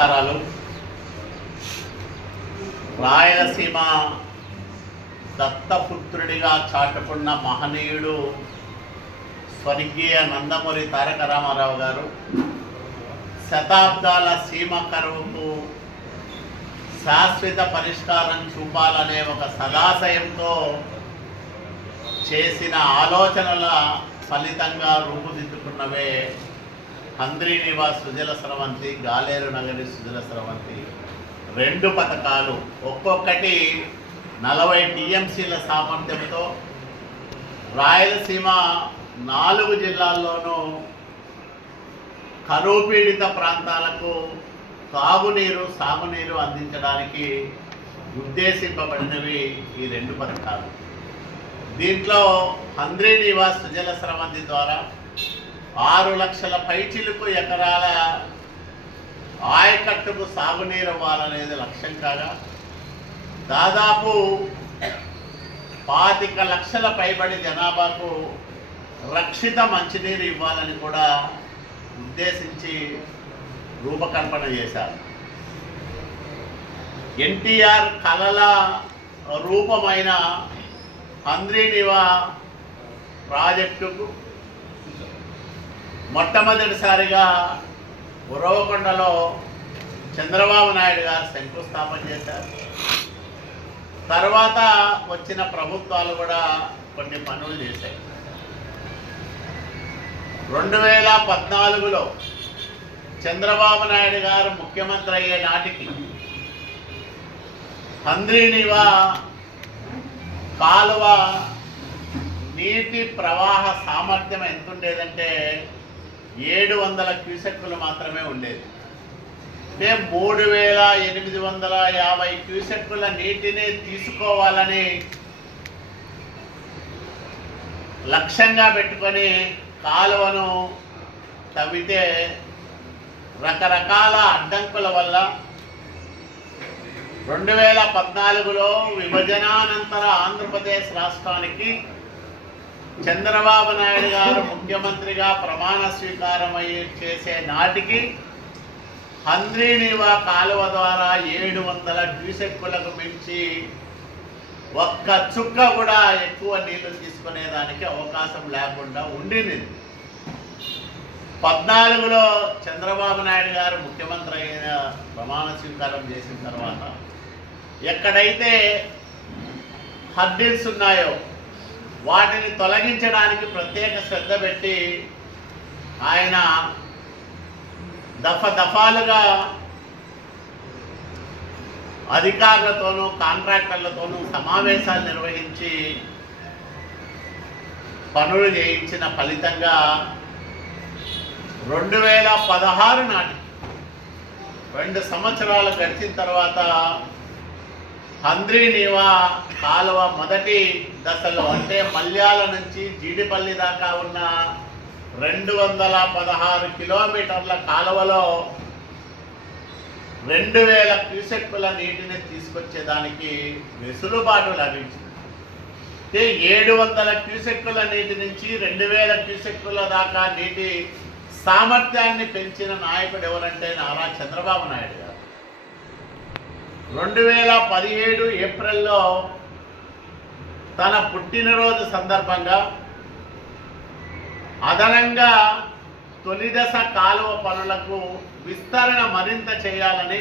నమస్కారాలు. రాయలసీమ దత్తపుత్రుడిగా చాటుకున్న మహనీయుడు స్వర్గీయ నందమూరి తారక రామారావు గారు శతాబ్దాల సీమ కరువుకు శాశ్వత పరిష్కారం చూపాలనే ఒక సదాశయంతో చేసిన ఆలోచనల ఫలితంగా రూపుదిద్దుకున్నవే హంద్రీ నివాస్ సుజల స్రవంతి, గాలేరు నగరి సుజల స్రవంతి 2 పథకాలు ఒక్కొక్కటి 40 టీఎంసీల సామర్థ్యంతో రాయలసీమ 4 జిల్లాల్లోనూ కరువు పీడిత ప్రాంతాలకు తాగునీరు, సాగునీరు అందించడానికి ఉద్దేశింపబడినవి ఈ 2 పథకాలు. దీంట్లో హంద్రీ నివాస్ సుజల స్రవంతి ద్వారా 6 లక్షల పైచిలుకు ఎకరాల ఆయకట్టుకు సాగునీరు ఇవ్వాలనేది లక్ష్యం కాగా, దాదాపు 25 లక్షల పైబడి జనాభాకు రక్షిత మంచినీరు ఇవ్వాలని కూడా ఉద్దేశించి రూపకల్పన చేశారు. ఎన్టీఆర్ కళల రూపమైన హంద్రీ నివా ప్రాజెక్టుకు మొట్టమొదటిసారిగా ఉరవకొండలో చంద్రబాబు నాయుడు గారు శంకుస్థాపన చేశారు. తర్వాత వచ్చిన ప్రభుత్వాలు కూడా కొన్ని పనులు చేశాయి. 2014లో చంద్రబాబు నాయుడు గారు ముఖ్యమంత్రి అయ్యే నాటికి హంద్రీ నివా కాలువ నీటి ప్రవాహ సామర్థ్యం ఎంత ఉండేదంటే 700 క్యూసెక్కులు మాత్రమే ఉండేది. అంటే 3850 క్యూసెక్కుల నీటిని తీసుకోవాలని లక్ష్యంగా పెట్టుకొని కాలువను తవ్వితే రకరకాల అడ్డంకుల వల్ల 2014లో విభజనానంతర ఆంధ్రప్రదేశ్ రాష్ట్రానికి చంద్రబాబు నాయుడు గారు ముఖ్యమంత్రిగా ప్రమాణ స్వీకారం చేసే నాటికి హంద్రీ నివా కాలువ ద్వారా 700 క్యూసెక్కులకు మించి ఒక్క చుక్క కూడా ఎక్కువ నీళ్లు తీసుకునేదానికి అవకాశం లేకుండా ఉండింది. 14లో చంద్రబాబు నాయుడు గారు ముఖ్యమంత్రి అయిన ప్రమాణ స్వీకారం చేసిన తర్వాత ఎక్కడైతే హర్డిల్స్ ఉన్నాయో వాటిని తొలగించడానికి ప్రత్యేక శ్రద్ధ పెట్టి ఆయన దఫాలుగా అధికారులతోనూ కాంట్రాక్టర్లతోనూ సమావేశాలు నిర్వహించి పనులు చేయించిన ఫలితంగా 2016 నాటికి 2 సంవత్సరాలు గడిచిన తర్వాత హంద్రీ నివా కాలువ మొదటి దశలో అంటే మల్యాల నుంచి జీడిపల్లి దాకా ఉన్న 216 కిలోమీటర్ల కాలువలో 2000 క్యూసెక్కుల నీటిని తీసుకొచ్చేదానికి వెసులుబాటు లభించింది. అంటే 700 క్యూసెక్కుల నీటి నుంచి 2000 క్యూసెక్కుల దాకా నీటి సామర్థ్యాన్ని పెంచిన నాయకుడు ఎవరంటే నారా చంద్రబాబు నాయుడు గారు. 2017 ఏప్రిల్లో తన పుట్టినరోజు సందర్భంగా అదనంగా తొలి దశ కాలువ పనులకు విస్తరణ మరింత చేయాలని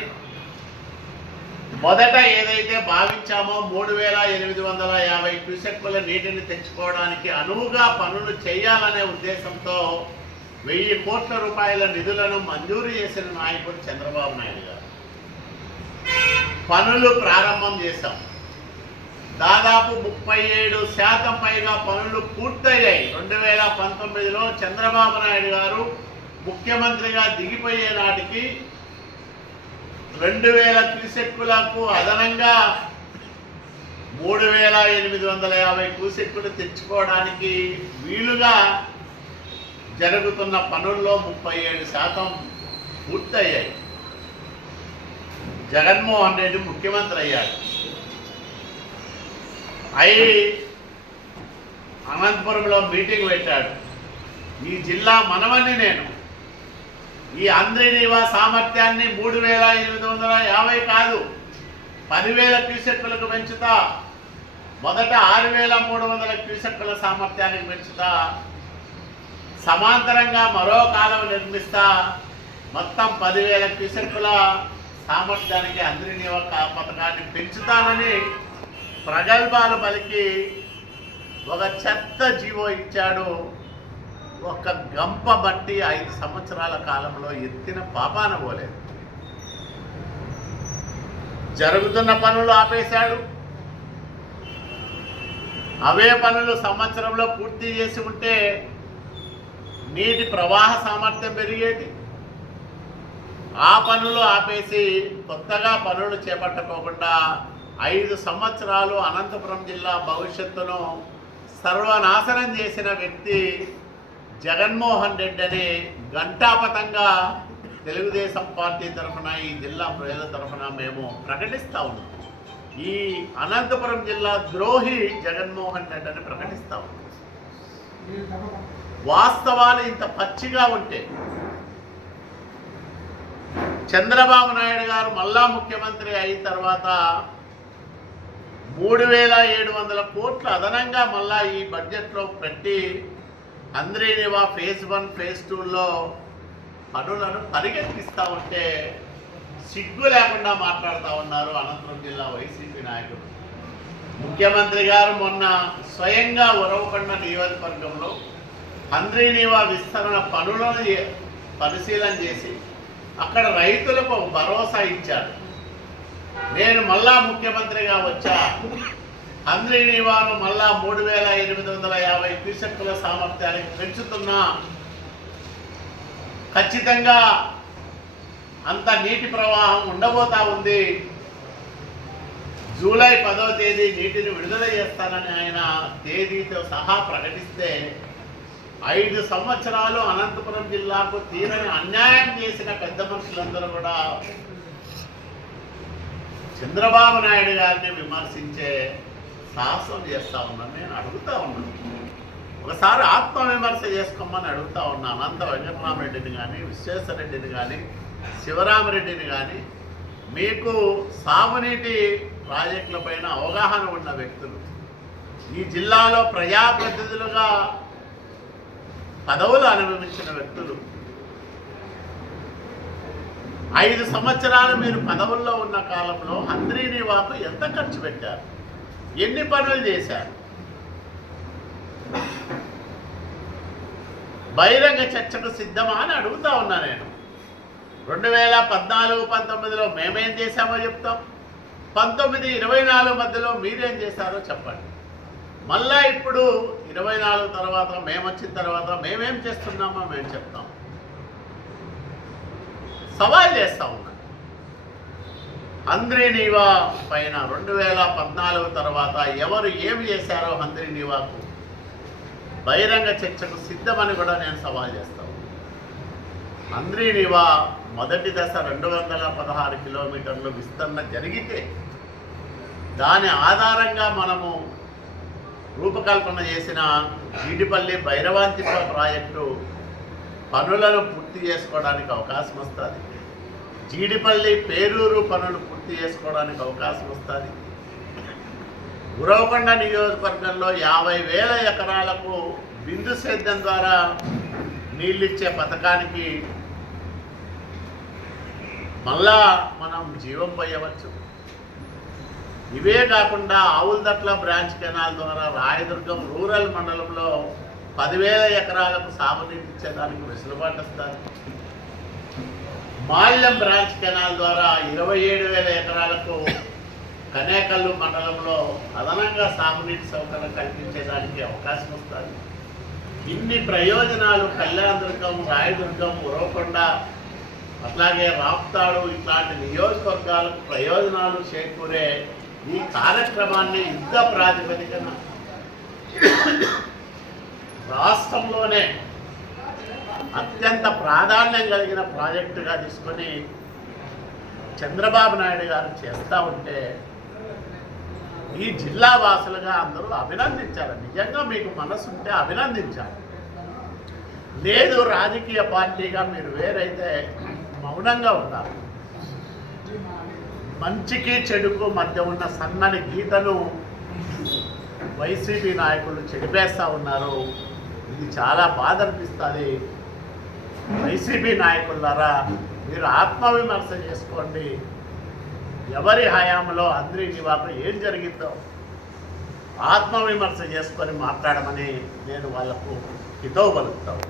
మొదట ఏదైతే భావించామో 3850 క్యూసెక్కుల నీటిని తెచ్చుకోవడానికి అనువుగా పనులు చేయాలనే ఉద్దేశంతో 1000 కోట్ల రూపాయల నిధులను మంజూరు చేసిన నాయకుడు చంద్రబాబు నాయుడు గారు. పనులు ప్రారంభం చేశాం. దాదాపు 37% పైగా పనులు పూర్తయ్యాయి. 2019లో చంద్రబాబు నాయుడు గారు ముఖ్యమంత్రిగా దిగిపోయే నాటికి 2000 క్యూసెక్కులకు అదనంగా 3850 క్యూసెక్కులు తెచ్చుకోవడానికి వీలుగా జరుగుతున్న పనుల్లో 37% పూర్తయ్యాయి. జగన్మోహన్ రెడ్డి ముఖ్యమంత్రి అయ్యాడు. అనంతపురంలో మీటింగ్ పెట్టాడు. ఈ జిల్లా మనవని నేను ఈ అంద్రినీవా సామర్థ్యాన్ని 3,850 కాదు 10,000 క్యూసెక్కులకు పెంచుతా. మొదట 6,300 క్యూసెక్కుల సామర్థ్యానికి పెంచుతా. సమాంతరంగా మరో కాలువ నిర్మిస్తా. మొత్తం 10,000 క్యూసెక్కుల సామర్థ్యానికి అంద్రినీవా పథకాన్ని పెంచుతానని ప్రగల్భాలు పలికి ఒక చెత్త జీవో ఇచ్చాడు. ఒక గంప బట్టి 5 సంవత్సరాల కాలంలో ఎత్తిన పాపాన పోలేదు. జరుగుతున్న పనులు ఆపేశాడు. అవే పనులు సంవత్సరంలో పూర్తి చేసి ఉంటే నీటి ప్రవాహ సామర్థ్యం పెరిగేది. ఆ పనులు ఆపేసి కొత్తగా పనులు చేపట్టకోకుండా 5 సంవత్సరాలు అనంతపురం జిల్లా భవిష్యత్తును సర్వనాశనం చేసిన వ్యక్తి జగన్మోహన్ రెడ్డి అని ఘంటాపథంగా తెలుగుదేశం పార్టీ తరఫున ఈ జిల్లా ప్రజల తరఫున మేము ప్రకటిస్తూ ఉన్నాం. ఈ అనంతపురం జిల్లా ద్రోహి జగన్మోహన్ రెడ్డి అని ప్రకటిస్తూ ఉన్నాం. వాస్తవాలు ఇంత పచ్చిగా ఉంటే చంద్రబాబు నాయుడు గారు మళ్ళా ముఖ్యమంత్రి అయిన తర్వాత 3,700 కోట్లు అదనంగా మళ్ళా ఈ బడ్జెట్లో పెట్టి అంద్రినీవా ఫేజ్ 1 ఫేజ్ 2లో పనులను పరిగెత్తిస్తూ ఉంటే సిగ్గు లేకుండా మాట్లాడుతూ ఉన్నారు అనంతపురం జిల్లా వైసీపీ నాయకులు. ముఖ్యమంత్రి గారు మొన్న స్వయంగా ఉరవకొండ నియోజకవర్గంలో అంద్రినీవా విస్తరణ పనులను పరిశీలన చేసి అక్కడ రైతులకు భరోసా ఇచ్చారు. నేను మళ్ళా ముఖ్యమంత్రిగా వచ్చా, అంద్రినీవాను మళ్ళా 3,850 క్యూసెక్కుల సామర్థ్యానికి పెంచుతున్నా. ఖచ్చితంగా అంత నీటి ప్రవాహం ఉండబోతా ఉంది. జూలై 10వ తేదీ నీటిని విడుదల చేస్తానని ఆయన తేదీతో సహా ప్రకటిస్తే 5 సంవత్సరాలు అనంతపురం జిల్లాకు తీరని అన్యాయం చేసిన పెద్ద మనుషులందరూ కూడా చంద్రబాబు నాయుడు గారిని విమర్శించే సాహసం చేస్తూ ఉన్నాను. నేను అడుగుతూ ఉన్నాను, ఒకసారి ఆత్మవిమర్శ చేసుకోమని అడుగుతూ ఉన్నాను. అనంత వెంకటరామరెడ్డిని కానీ, విశ్వేశ్వరరెడ్డిని కానీ, శివరామరెడ్డిని కానీ, మీకు సాగునీటి ప్రాజెక్టుల పైన అవగాహన ఉన్న వ్యక్తులు, ఈ జిల్లాలో ప్రజాప్రతినిధులుగా పదవులు అనుభవించిన వ్యక్తులు, 5 సంవత్సరాలు మీరు పదవుల్లో ఉన్న కాలంలో అంద్రినీవాకు ఎంత ఖర్చు పెట్టారు, ఎన్ని పనులు చేశారు? బహిరంగ చర్చకు సిద్ధమా అని అడుగుతా ఉన్నా నేను. 2014-19లో మేమేం చేశామో చెప్తాం, 19-24 మధ్యలో మీరేం చేశారో చెప్పండి. మళ్ళా ఇప్పుడు 24 తర్వాత మేము వచ్చిన తర్వాత మేమేం చేస్తున్నామో మేము చెప్తాం. సవాల్ చేస్తా ఉన్నాం. అంద్రినీవా పైన 2014 తర్వాత ఎవరు ఏమి చేశారో అంద్రినీవాకు బహిరంగ చర్చకు సిద్ధమని కూడా నేను సవాల్ చేస్తాను. అంద్రినీవా మొదటి దశ 216 కిలోమీటర్లు విస్తరణ జరిగితే దాని ఆధారంగా మనము రూపకల్పన చేసిన జీడిపల్లి భైరవాంతిప్ప ప్రాజెక్టు పనులను పూర్తి చేసుకోవడానికి అవకాశం వస్తుంది. జీడిపల్లి పేరూరు పనులు పూర్తి చేసుకోవడానికి అవకాశం వస్తుంది. ఉరవకొండ నియోజకవర్గంలో 50,000 ఎకరాలకు బిందు సేద్యం ద్వారా నీళ్ళిచ్చే పథకానికి మళ్ళా మనం జీవం పోయవచ్చు. ఇవే కాకుండా ఆవులదట్ల బ్రాంచ్ కెనాల్ ద్వారా రాయదుర్గం రూరల్ మండలంలో 10,000 ఎకరాలకు సాగునీటి ఇచ్చేదానికి వెసులుబాటు వస్తుంది. మాల్యం బ్రాంచ్ కెనాల్ ద్వారా 27,000 ఎకరాలకు కనేకల్లు మండలంలో అదనంగా సాగునీటి సౌకర్యం కల్పించేదానికి అవకాశం వస్తుంది. ఇన్ని ప్రయోజనాలు కళ్యాణదుర్గం, రాయదుర్గం, ఉరవకొండ, అట్లాగే రాప్తాడు ఇట్లాంటి నియోజకవర్గాలకు ప్రయోజనాలు చేకూరే ఈ కార్యక్రమాన్ని యుద్ధ ప్రాతిపదికన రాష్ట్రంలోనే అత్యంత ప్రాధాన్యం కలిగిన ప్రాజెక్టుగా తీసుకొని చంద్రబాబు నాయుడు గారు చేస్తూ ఉంటే ఈ జిల్లా వాసులుగా అందరూ అభినందించాలి. నిజంగా మీకు మనసు ఉంటే అభినందించాలి. లేదు రాజకీయ పార్టీగా మీరు వేరైతే మౌనంగా ఉన్నారు. మంచికి చెడుకు మధ్య ఉన్న సన్నని గీతను వైసీపీ నాయకులు చెడిపేస్తూ ఉన్నారు. ఇది చాలా బాధ అనిపిస్తుంది. వైసీపీ నాయకులారా, మీరు ఆత్మవిమర్శ చేసుకోండి. ఎవరి హయాంలో అందరి నివాకు ఏం జరిగిందో ఆత్మవిమర్శ చేసుకొని మాట్లాడమని నేను వాళ్లకు హితవు పలుకుతాను.